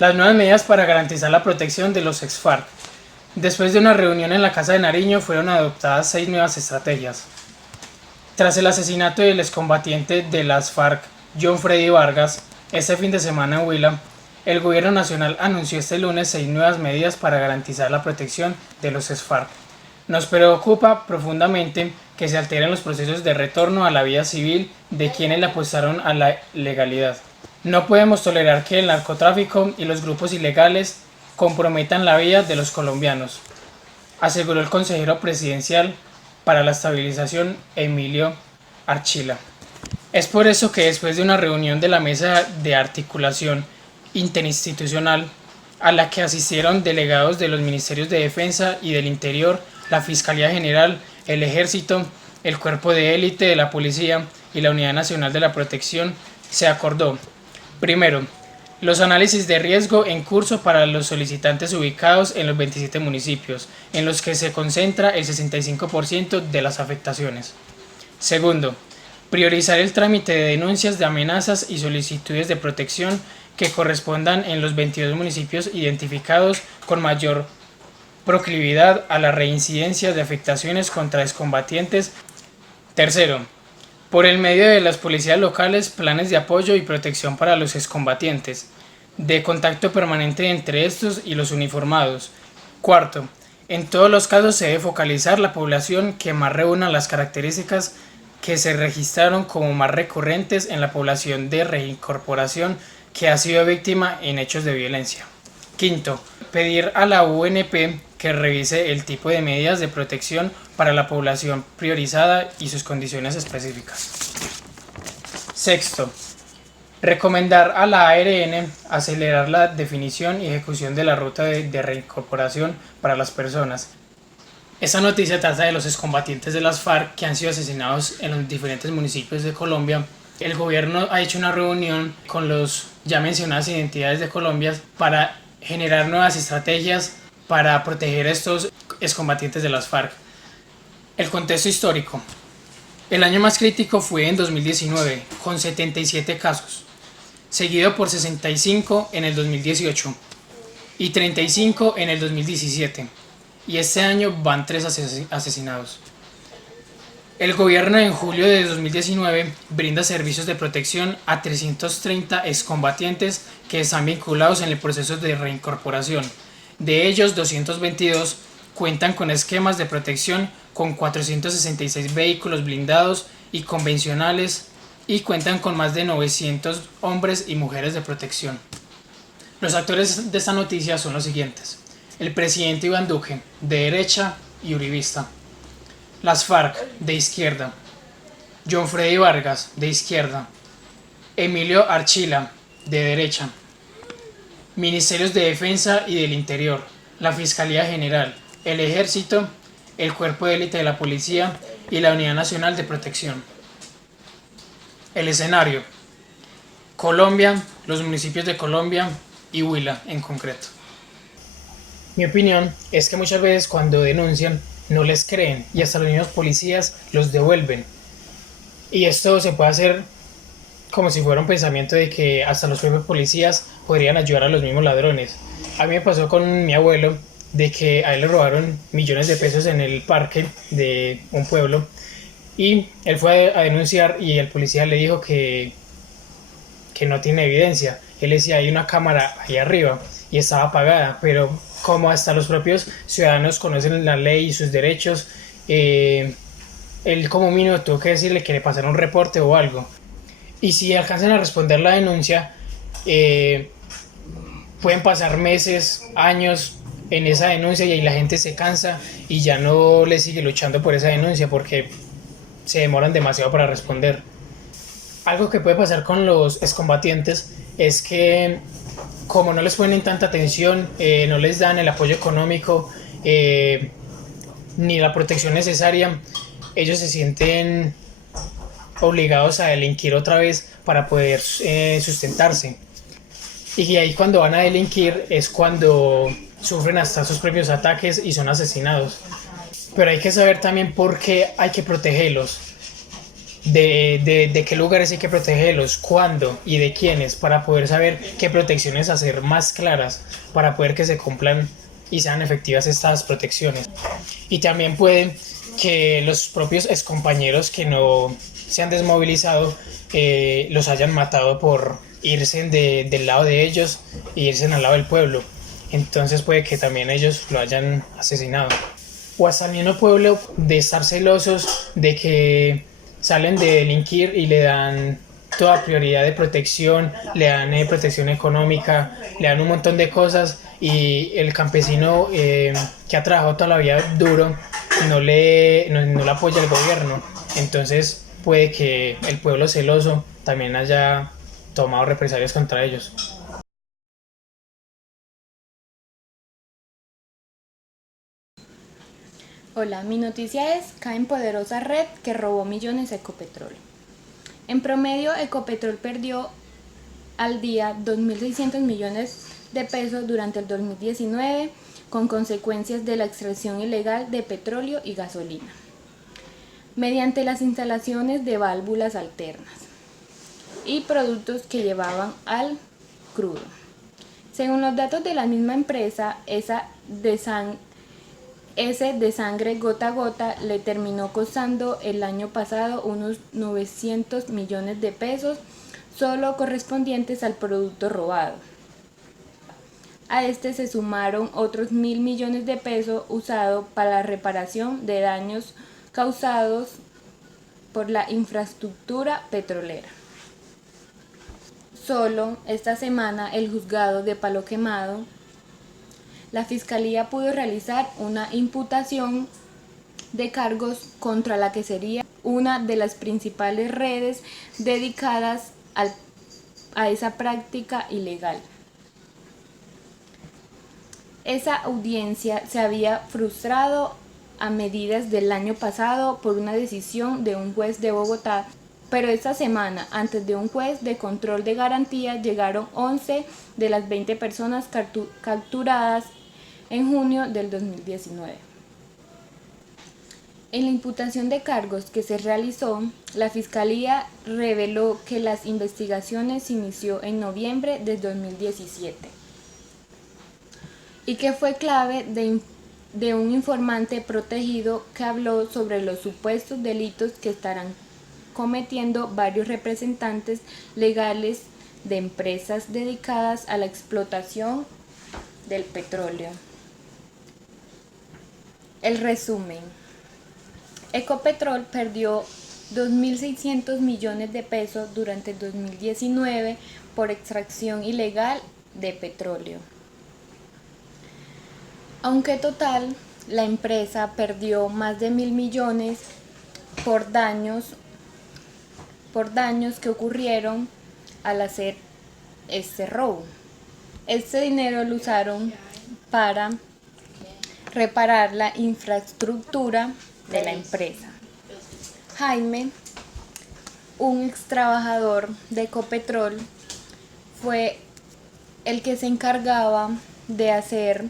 Las nuevas medidas para garantizar la protección de los ex-FARC. Después de una reunión en la Casa de Nariño fueron adoptadas 6 nuevas estrategias. Tras el asesinato del excombatiente de las FARC, John Freddy Vargas, este fin de semana en Huila, el gobierno nacional anunció este lunes 6 nuevas medidas para garantizar la protección de los ex-FARC. Nos preocupa profundamente que se alteren los procesos de retorno a la vida civil de quienes le apostaron a la legalidad. No podemos tolerar que el narcotráfico y los grupos ilegales comprometan la vida de los colombianos, aseguró el consejero presidencial para la estabilización Emilio Archila. Es por eso que después de una reunión de la Mesa de Articulación Interinstitucional, a la que asistieron delegados de los Ministerios de Defensa y del Interior, la Fiscalía General, el Ejército, el Cuerpo de Élite de la Policía y la Unidad Nacional de la Protección, se acordó: primero, los análisis de riesgo en curso para los solicitantes ubicados en los 27 municipios, en los que se concentra el 65% de las afectaciones. Segundo, priorizar el trámite de denuncias de amenazas y solicitudes de protección que correspondan en los 22 municipios identificados con mayor proclividad a la reincidencia de afectaciones contra excombatientes. Tercero, por el medio de las policías locales, planes de apoyo y protección para los excombatientes, de contacto permanente entre estos y los uniformados. Cuarto, en todos los casos se debe focalizar la población que más reúna las características que se registraron como más recurrentes en la población de reincorporación que ha sido víctima en hechos de violencia. Quinto, pedir a la UNP que revise el tipo de medidas de protección para la población priorizada y sus condiciones específicas. Sexto, recomendar a la ARN acelerar la definición y ejecución de la ruta de reincorporación para las personas. Esta noticia trata de los excombatientes de las FARC que han sido asesinados en los diferentes municipios de Colombia. El gobierno ha hecho una reunión con los ya mencionadas identidades de Colombia para generar nuevas estrategias para proteger a estos excombatientes de las FARC. El contexto histórico. El año más crítico fue en 2019, con 77 casos, seguido por 65 en el 2018 y 35 en el 2017, y este año van 3 asesinados. El gobierno en julio de 2019 brinda servicios de protección a 330 excombatientes que están vinculados en el proceso de reincorporación. De ellos, 222 cuentan con esquemas de protección con 466 vehículos blindados y convencionales y cuentan con más de 900 hombres y mujeres de protección. Los actores de esta noticia son los siguientes: el presidente Iván Duque, de derecha y uribista; las FARC, de izquierda; John Freddy Vargas, de izquierda; Emilio Archila, de derecha; Ministerios de Defensa y del Interior, la Fiscalía General, el Ejército, el Cuerpo de Élite de la Policía y la Unidad Nacional de Protección. El escenario: Colombia, los municipios de Colombia y Huila en concreto. Mi opinión es que muchas veces cuando denuncian no les creen y hasta los mismos policías los devuelven. Y esto se puede hacer como si fuera un pensamiento de que hasta los propios policías podrían ayudar a los mismos ladrones. A mí me pasó con mi abuelo de que a él le robaron millones de pesos en el parque de un pueblo y él fue a denunciar y el policía le dijo que no tiene evidencia. Él decía: hay una cámara ahí arriba, y estaba apagada, pero como hasta los propios ciudadanos conocen la ley y sus derechos, él como mínimo tuvo que decirle que le pasara un reporte o algo. Y si alcanzan a responder la denuncia, pueden pasar meses, años en esa denuncia y ahí la gente se cansa y ya no le sigue luchando por esa denuncia porque se demoran demasiado para responder. Algo que puede pasar con los excombatientes es que, como no les ponen tanta atención, no les dan el apoyo económico ni la protección necesaria, ellos se sienten obligados a delinquir otra vez para poder sustentarse. Y ahí cuando van a delinquir es cuando sufren hasta sus propios ataques y son asesinados. Pero hay que saber también por qué hay que protegerlos. de qué lugares hay que protegerlos, cuándo y de quiénes, para poder saber qué protecciones hacer más claras, para poder que se cumplan y sean efectivas estas protecciones. Y también puede que los propios excompañeros que no se han desmovilizado los hayan matado por irse del lado de ellos e irse al lado del pueblo. Entonces puede que también ellos lo hayan asesinado. O hasta el mismo pueblo de estar celosos de que salen de delinquir y le dan toda prioridad de protección, le dan protección económica, le dan un montón de cosas y el campesino que ha trabajado toda la vida duro no le apoya el gobierno. Entonces puede que el pueblo celoso también haya tomado represalias contra ellos. Hola, mi noticia es: cae en poderosa red que robó millones a Ecopetrol. En promedio, Ecopetrol perdió al día 2.600 millones de pesos durante el 2019 con consecuencias de la extracción ilegal de petróleo y gasolina, mediante las instalaciones de válvulas alternas y productos que llevaban al crudo. Según los datos de la misma empresa, ese de sangre gota a gota le terminó costando el año pasado unos 900 millones de pesos solo correspondientes al producto robado. A este se sumaron otros 1.000 millones de pesos usados para la reparación de daños causados por la infraestructura petrolera. Solo esta semana el juzgado de Palo Quemado, la Fiscalía pudo realizar una imputación de cargos contra la que sería una de las principales redes dedicadas a esa práctica ilegal. Esa audiencia se había frustrado a mediados del año pasado por una decisión de un juez de Bogotá, pero esta semana, antes de un juez de control de garantía, llegaron 11 de las 20 personas capturadas en junio del 2019. En la imputación de cargos que se realizó, la Fiscalía reveló que las investigaciones se inició en noviembre de 2017 y que fue clave de un informante protegido que habló sobre los supuestos delitos que estarán cometiendo varios representantes legales de empresas dedicadas a la explotación del petróleo. El resumen: Ecopetrol perdió 2.600 millones de pesos durante el 2019 por extracción ilegal de petróleo. Aunque total, la empresa perdió más de 1.000 millones por daños que ocurrieron al hacer este robo. Este dinero lo usaron para reparar la infraestructura de la empresa. Jaime, un ex trabajador de Ecopetrol, fue el que se encargaba de hacer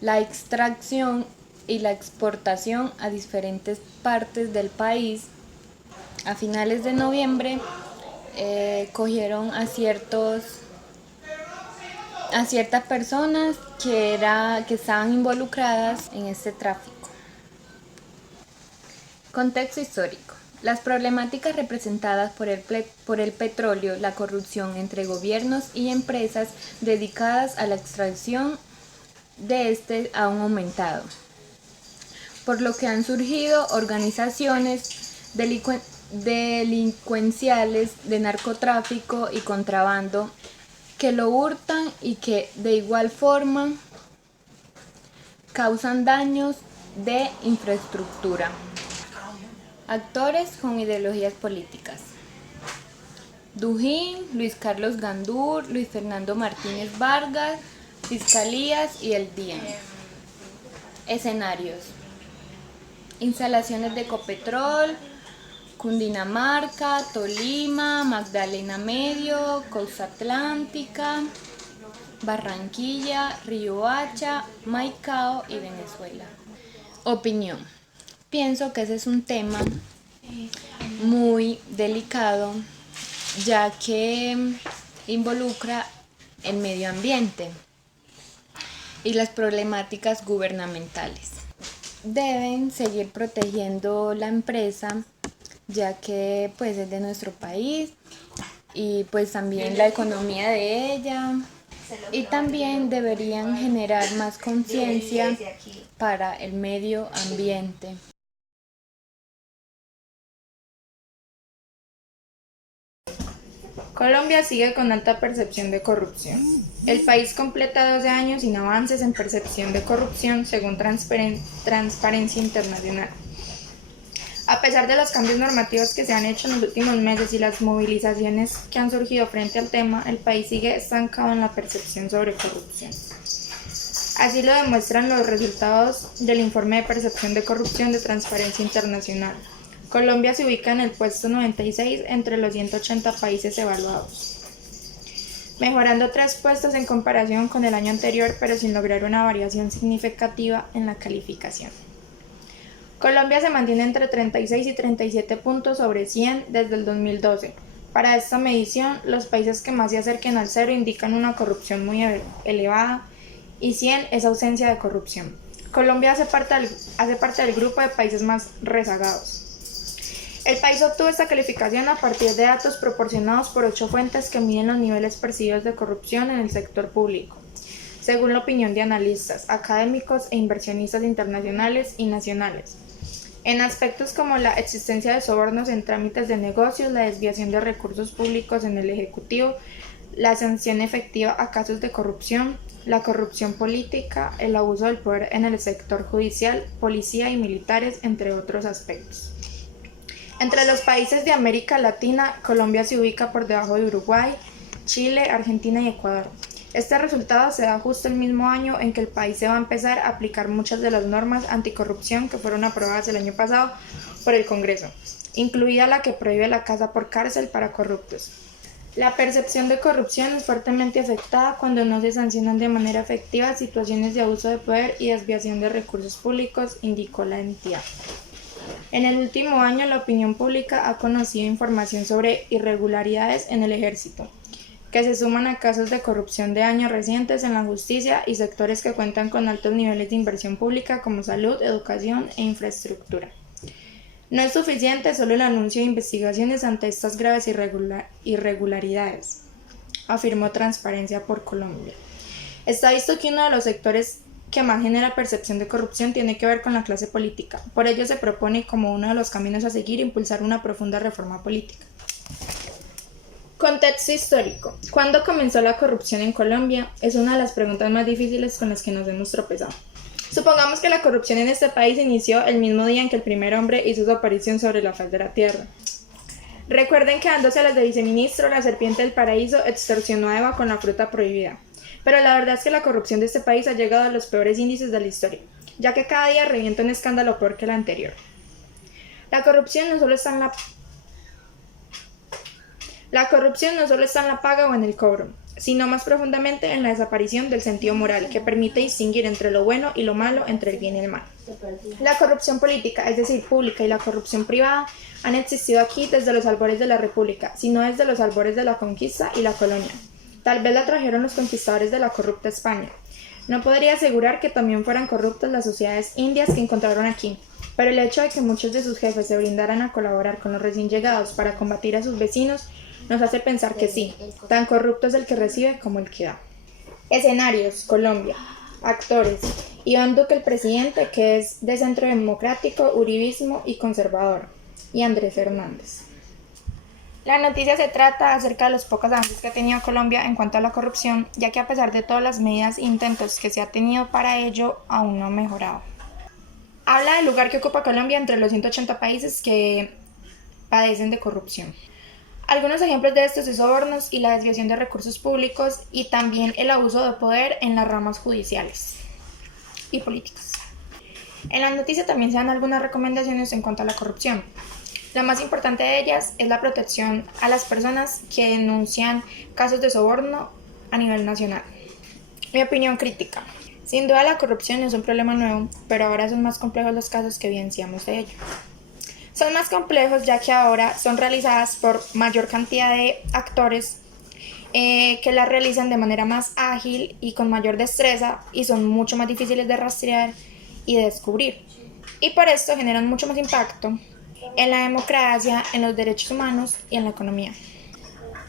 la extracción y la exportación a diferentes partes del país. A finales de noviembre cogieron a ciertas personas que estaban involucradas en este tráfico. Contexto histórico. Las problemáticas representadas por el petróleo, la corrupción entre gobiernos y empresas dedicadas a la extracción de este han aumentado, por lo que han surgido organizaciones delincuenciales de narcotráfico y contrabando que lo hurtan y que de igual forma causan daños de infraestructura. Actores con ideologías políticas: Dujín, Luis Carlos Gandur, Luis Fernando Martínez Vargas, Fiscalías y el DIEN. Escenarios: instalaciones de Ecopetrol, Cundinamarca, Tolima, Magdalena Medio, Costa Atlántica, Barranquilla, Riohacha, Maicao y Venezuela. Opinión: pienso que ese es un tema muy delicado, ya que involucra el medio ambiente y las problemáticas gubernamentales. Deben seguir protegiendo la empresa, ya que pues es de nuestro país y pues también la economía de ella, y también deberían generar más conciencia para el medio ambiente. Colombia sigue con alta percepción de corrupción. El país completa 12 años sin avances en percepción de corrupción, según Transparencia Internacional. A pesar de los cambios normativos que se han hecho en los últimos meses y las movilizaciones que han surgido frente al tema, el país sigue estancado en la percepción sobre corrupción. Así lo demuestran los resultados del informe de percepción de corrupción de Transparencia Internacional. Colombia se ubica en el puesto 96 entre los 180 países evaluados, mejorando 3 puestos en comparación con el año anterior, pero sin lograr una variación significativa en la calificación. Colombia se mantiene entre 36 y 37 puntos sobre 100 desde el 2012. Para esta medición, los países que más se acerquen al cero indican una corrupción muy elevada y 100 es ausencia de corrupción. Colombia hace parte del grupo de países más rezagados. El país obtuvo esta calificación a partir de datos proporcionados por 8 fuentes que miden los niveles percibidos de corrupción en el sector público, según la opinión de analistas, académicos e inversionistas internacionales y nacionales, en aspectos como la existencia de sobornos en trámites de negocios, la desviación de recursos públicos en el Ejecutivo, la sanción efectiva a casos de corrupción, la corrupción política, el abuso del poder en el sector judicial, policía y militares, entre otros aspectos. Entre los países de América Latina, Colombia se ubica por debajo de Uruguay, Chile, Argentina y Ecuador. Este resultado se da justo el mismo año en que el país se va a empezar a aplicar muchas de las normas anticorrupción que fueron aprobadas el año pasado por el Congreso, incluida la que prohíbe la casa por cárcel para corruptos. La percepción de corrupción es fuertemente afectada cuando no se sancionan de manera efectiva situaciones de abuso de poder y desviación de recursos públicos, indicó la entidad. En el último año, la opinión pública ha conocido información sobre irregularidades en el ejército, que se suman a casos de corrupción de años recientes en la justicia y sectores que cuentan con altos niveles de inversión pública como salud, educación e infraestructura. No es suficiente solo el anuncio de investigaciones ante estas graves irregularidades, afirmó Transparencia por Colombia. Está visto que uno de los sectores que más genera percepción de corrupción tiene que ver con la clase política. Por ello se propone como uno de los caminos a seguir impulsar una profunda reforma política. Contexto histórico. ¿Cuándo comenzó la corrupción en Colombia? Es una de las preguntas más difíciles con las que nos hemos tropezado. Supongamos que la corrupción en este país inició el mismo día en que el primer hombre hizo su aparición sobre la faz de la tierra. Recuerden que dándose a las de viceministro, la serpiente del paraíso extorsionó a Eva con la fruta prohibida. Pero la verdad es que la corrupción de este país ha llegado a los peores índices de la historia, ya que cada día revienta un escándalo peor que el anterior. La corrupción no solo está en la paga o en el cobro, sino más profundamente en la desaparición del sentido moral, que permite distinguir entre lo bueno y lo malo, entre el bien y el mal. La corrupción política, es decir, pública, y la corrupción privada han existido aquí desde los albores de la República, sino desde los albores de la conquista y la colonia. Tal vez la trajeron los conquistadores de la corrupta España. No podría asegurar que también fueran corruptas las sociedades indias que encontraron aquí, pero el hecho de que muchos de sus jefes se brindaran a colaborar con los recién llegados para combatir a sus vecinos nos hace pensar que sí, tan corrupto es el que recibe como el que da. Escenarios: Colombia. Actores: Iván Duque, el presidente, que es de centro democrático, uribismo y conservador, y Andrés Hernández. La noticia se trata acerca de los pocos avances que ha tenido Colombia en cuanto a la corrupción, ya que a pesar de todas las medidas e intentos que se ha tenido para ello, aún no ha mejorado. Habla del lugar que ocupa Colombia entre los 180 países que padecen de corrupción. Algunos ejemplos de estos es sobornos y la desviación de recursos públicos, y también el abuso de poder en las ramas judiciales y políticas. En la noticia también se dan algunas recomendaciones en cuanto a la corrupción. La más importante de ellas es la protección a las personas que denuncian casos de soborno a nivel nacional. Mi opinión crítica. Sin duda la corrupción es un problema nuevo, pero ahora son más complejos los casos que evidenciamos de ello. Son más complejos ya que ahora son realizadas por mayor cantidad de actores que las realizan de manera más ágil y con mayor destreza y son mucho más difíciles de rastrear y de descubrir. Y por esto generan mucho más impacto en la democracia, en los derechos humanos y en la economía.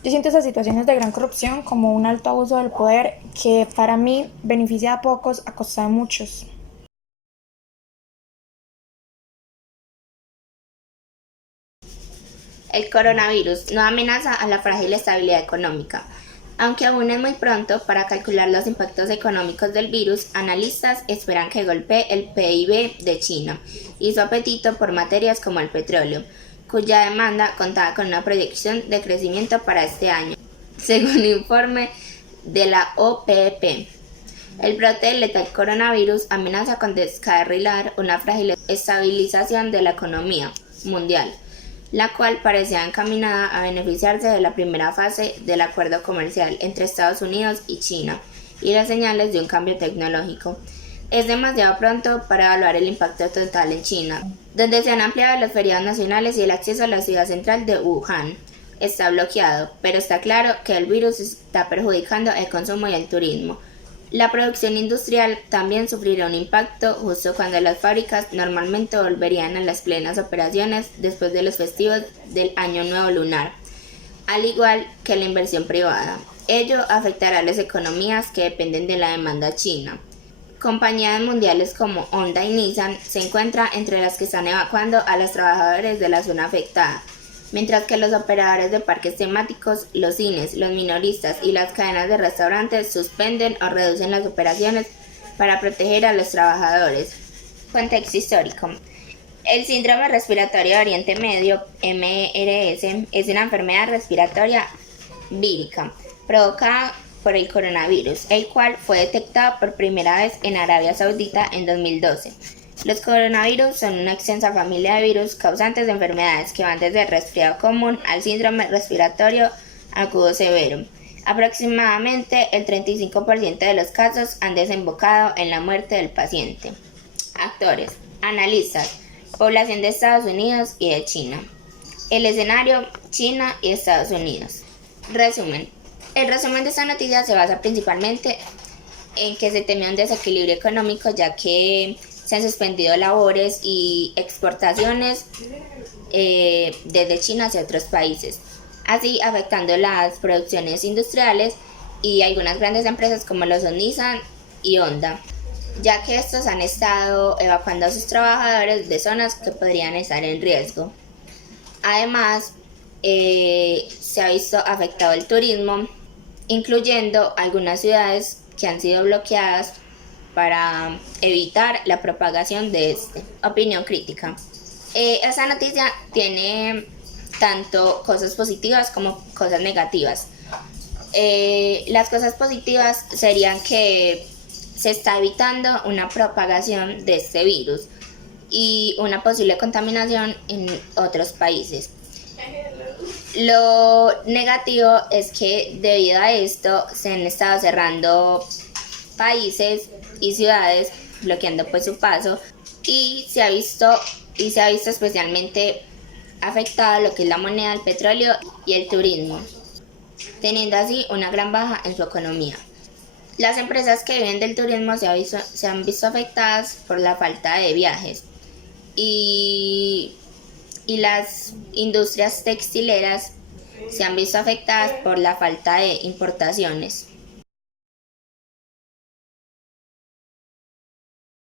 Yo siento esas situaciones de gran corrupción como un alto abuso del poder que para mí beneficia a pocos a costa de muchos. El coronavirus no amenaza a la frágil estabilidad económica. Aunque aún es muy pronto para calcular los impactos económicos del virus, analistas esperan que golpee el PIB de China y su apetito por materias como el petróleo, cuya demanda contaba con una proyección de crecimiento para este año, según un informe de la OPEP. El brote del letal coronavirus amenaza con descarrilar una frágil estabilización de la economía mundial, la cual parecía encaminada a beneficiarse de la primera fase del acuerdo comercial entre Estados Unidos y China y las señales de un cambio tecnológico. Es demasiado pronto para evaluar el impacto total en China, donde se han ampliado los feriados nacionales y el acceso a la ciudad central de Wuhan está bloqueado, pero está claro que el virus está perjudicando el consumo y el turismo. La producción industrial también sufrirá un impacto justo cuando las fábricas normalmente volverían a las plenas operaciones después de los festivos del Año Nuevo Lunar, al igual que la inversión privada. Ello afectará a las economías que dependen de la demanda china. Compañías mundiales como Honda y Nissan se encuentran entre las que están evacuando a los trabajadores de la zona afectada, mientras que los operadores de parques temáticos, los cines, los minoristas y las cadenas de restaurantes suspenden o reducen las operaciones para proteger a los trabajadores. Contexto histórico. El síndrome respiratorio de Oriente Medio, MRS, es una enfermedad respiratoria vírica provocada por el coronavirus, el cual fue detectado por primera vez en Arabia Saudita en 2012. Los coronavirus son una extensa familia de virus causantes de enfermedades que van desde el resfriado común al síndrome respiratorio agudo severo. Aproximadamente el 35% de los casos han desembocado en la muerte del paciente. Actores, analistas, población de Estados Unidos y de China. El escenario, China y Estados Unidos. Resumen. El resumen de esta noticia se basa principalmente en que se temía un desequilibrio económico, ya que se han suspendido labores y exportaciones desde China hacia otros países, así afectando las producciones industriales y algunas grandes empresas como lo son Nissan y Honda, ya que estos han estado evacuando a sus trabajadores de zonas que podrían estar en riesgo. Además, se ha visto afectado el turismo, incluyendo algunas ciudades que han sido bloqueadas para evitar la propagación de este. Opinión crítica. Esta noticia tiene tanto cosas positivas como cosas negativas. Las cosas positivas serían que se está evitando una propagación de este virus y una posible contaminación en otros países. Lo negativo es que debido a esto se han estado cerrando países y ciudades, bloqueando pues su paso, y se ha visto especialmente afectada lo que es la moneda, el petróleo y el turismo, teniendo así una gran baja en su economía. Las empresas que viven del turismo se han visto afectadas por la falta de viajes y las industrias textileras se han visto afectadas por la falta de importaciones.